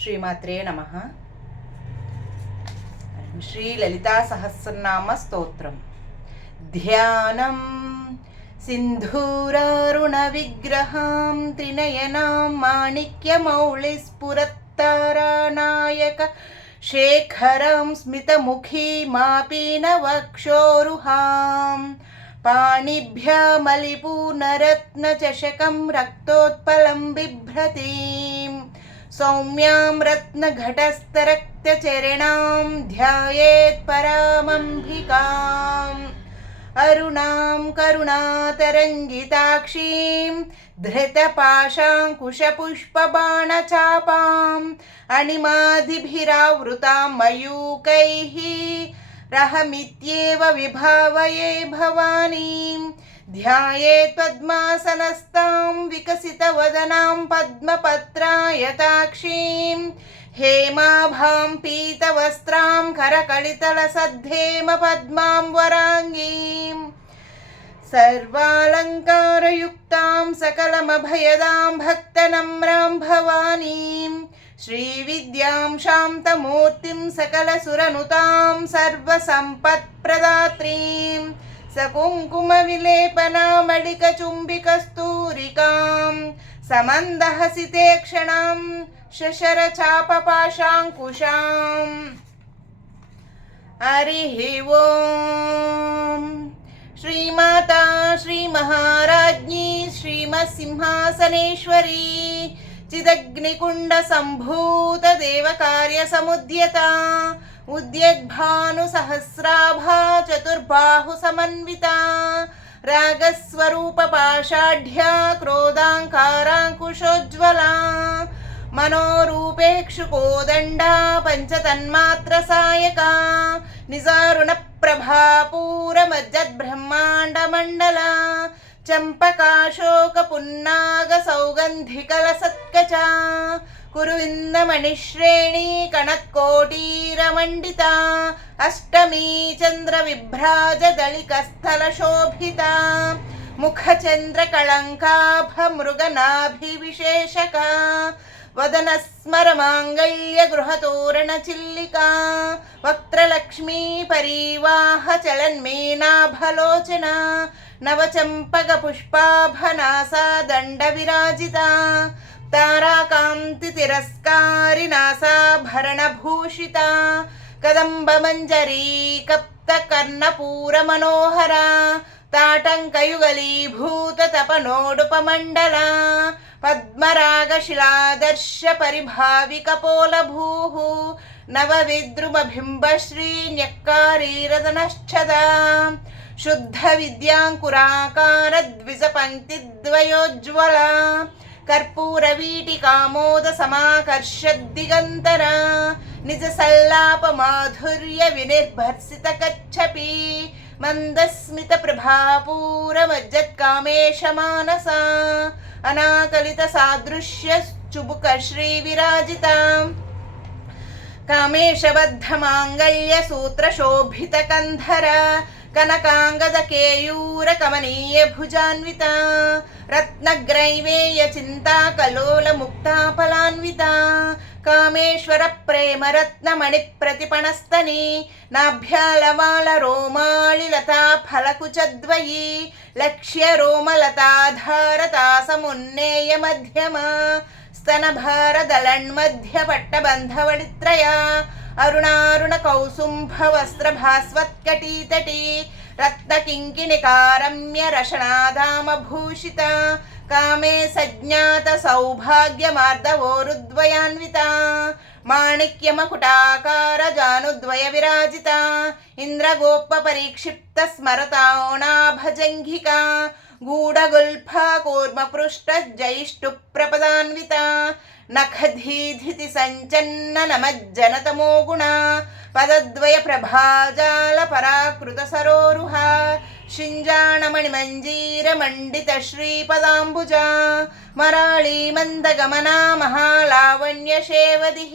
శ్రీమాత్రే నమః. శ్రీ లలితా సహస్రనామ స్తోత్రం. ధ్యానం సింధూరారుణ విగ్రహాం త్రినయనాం మాణిక్యమౌళిస్ఫురత్తారానాయక శేఖరం స్మితముఖీమాపీనవక్షోరుహాం పాణిభ్యామలిపూర్ణరత్నచషకం రక్తోత్పలం బిభ్రతీం సౌమ్యాం రత్నఘటస్థరక్తచరణాం ధ్యాయేత్ పరామంబికాం అరుణాం కరుణాతరంగితాక్షీం ధృతపాశాంకుశపుష్పబాణచాపాం అణిమాదిభిరావృతాం మయూకైః రహమిత్యేవ విభావయే భవానీం ధ్యాయేత్ పద్మాసనస్తాం వికసితవదనాం పద్మపత్రాయతాక్షీం హేమాభాం పీతవస్త్రాం కరకళితలసద్ధేమ పద్మాం వరాంగీం సర్వాలంకారయుక్తాం సకలమభయదాం భక్తనమ్రాం భవానీం శ్రీవిద్యాం శాంతమూర్తిం సకలసురనుతాం సర్వసంపత్ప్రదాత్రీం సకుంకుమవిలేపనామళికచుంబికస్తూరికాం సమందహసితేక్షణాం శశరచాపపాశాంకుశాం. హరిః ఓం. శ్రీమాతా శ్రీమహారాజ్ఞీ శ్రీమత్సింహాసనేశ్వరీ చిదగ్నికుండ సంభూత దేవకార్యసముద్యత ఉద్యద్భానుసహస్రాభా చతుర్బాహు సమన్విత రాగస్వరూప పాషాఢ్యా క్రోధాంకారాంకుశోజ్వలా మనోరూపేక్షుకోదండా పంచతన్మాత్ర సాయక నిజారుణ ప్రభాపూరమజ్జద్బ్రహ్మాండమండల చంపకాశోక పున్నాగ సౌగంధికలసత్కచ కురువిందమణిశ్రేణీ కణత్కోటీరమండిత అష్టమీ చంద్ర విభ్రాజ దళికస్థల శోభిత ముఖచంద్రకళంకాభ మృగనాభివిశేషక వదన స్మర మాంగళ్య గృహతోరణ చిల్లికా వక్త్రలక్ష్మీ పరీవాహ చలన్మేనాభలోచన నవచంపక పుష్పాభనాసా దండ విరాజిత తారాకాంతి తిరస్కారి నాసాభరణభూషిత కదంబ మంజరీ కప్త కర్ణపూర మనోహర తాటంకయుగలీభూత తపనోడుపమండల పద్మరాగశిలాదర్శ పరిభావికపోలభూః నవవిద్రుమబింబశ్రీన్యక్కారీరదనశ్చద శుద్ధ విద్యాంకురాకార ద్విజపంక్తిద్వయోజ్వల కర్పూరవీటికామోద సమాకర్షద్దిగంతర నిజ సల్లాప మాధుర్య వినిర్భర్సిత కచ్చపి మందస్మిత ప్రభాపూరమజ్జత్కామేశ మానస అనాకలిత సాదృశ్య చుబుక శ్రీ విరాజిత కామేశబద్ధ మాంగళ్య సూత్ర శోభిత కంధర కనకాంగద కేయూర కమనీయ భుజాన్విత రత్నగ్రైవేయ చింతా కలోల ముక్తాఫలాన్విత కామేశ్వర ప్రేమ రత్నమణి ప్రతిపణస్తని నాభ్యాలమాల రోమాళి లతా ఫలకుచద్వయీ లక్ష్య రోమలతాధారతా సమున్నేయ మధ్యమ స్తనభార దళన్మధ్య పట్టబంధవళిత్రయ అరుణారుణ కౌసుంభ వస్త్ర భాస్వత్కటీతటీ రత్నకింకిణికారమ్య రషణాధామభూషిత కామే సజ్ఞాత సౌభాగ్యమార్దవోరుద్వయాన్విత మాణిక్యమకుటాకార జానుద్వయ విరాజిత ఇంద్రగోప పరిక్షిప్త స్మరతాణాభజంఘిక గూఢగుల్ఫ కూర్మపృష్ట జైష్టు ప్రపదాన్విత నఖధీధితి సంచన్న నమజ్జనతమో గుణ పదద్వయ ప్రభాజాల పరాకృత సరోరుహ శింజాణమణి మంజీర మండిత శ్రీపదాంబుజ మరాళీ మందగమనా మహాలావణ్య శేవదిః.